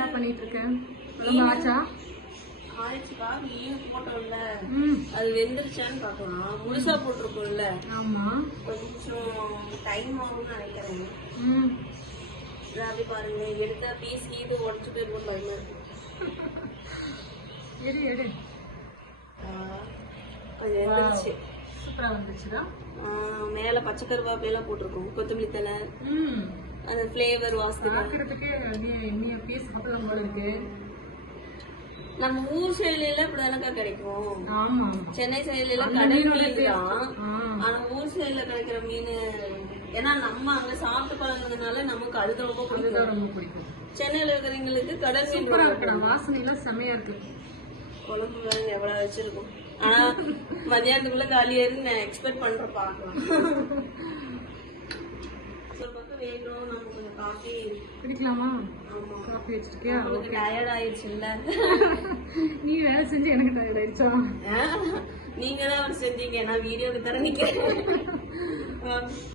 என்ன பண்ணிட்டு இருக்க ரொம்ப ஆச்சா? மீன் போட்டோம்ல. அது வெந்துருச்சான்னு பார்க்கலாம் முழுசா போட்டிருக்கோம்ல. ஆமா. கொஞ்சம் டைம் ஆகும்னு நினைக்கிறேன். ம். அப்படி பாருங்க. எடுத்தா பீஸ் இது உடச்சு போயிருக்கும் பயமா இருக்கு. எடு எடு. அது வெந்துருச்சு. சூப்பரா வந்துச்சுதா ஆ, மேல பச்சை கருவேப்பிலாம் போட்டிருக்கோம். கொத்தமல்லி தலை ம். அந்த ஃப்ளேவர் வாசனை. பார்க்கறதுக்கு நீ பீஸ் சாப்பிடலாம் போல இருக்கு. நம்ம ஊர் சைடுல எல்லாம் இப்படிதானக்கா கிடைக்கும். ஆமா. சென்னை சைடுல கடல் மீன். தான். ஆனா ஊர் சைடுல கிடைக்கிற மீன் ஏன்னா நம்ம அங்க சாப்பிட்டு பழகுனதுனால நமக்கு அது ரொம்ப பிடிக்கும். ரொம்ப பிடிக்கும். சென்னையில இருக்கிறவங்களுக்கு கடல் மீன் சூப்பரா இருக்குடா. வாசனை எல்லாம் செமையா இருக்கு. குழம்பு வேற எவ்வளவு வச்சிருக்கோம். ஆனா மதியானத்துக்குள்ள காலியாயிருந்து நான் எக்ஸ்பெக்ட் பண்ற பாக்கலாம். வேண்டும் நமக்கு கொஞ்சம் காஃபி குடிக்கலாமா? ஆமா. காஃபி வச்சிருக்கியா? உங்களுக்கு டயர்ட் ஆயிடுச்சுல்ல நீ வேலை செஞ்சு எனக்கு டயர்ட் ஆயிடுச்சா நீங்க தான் செஞ்சீங்க. நான் வீடியோக்கு தர நிக்கிறேன்.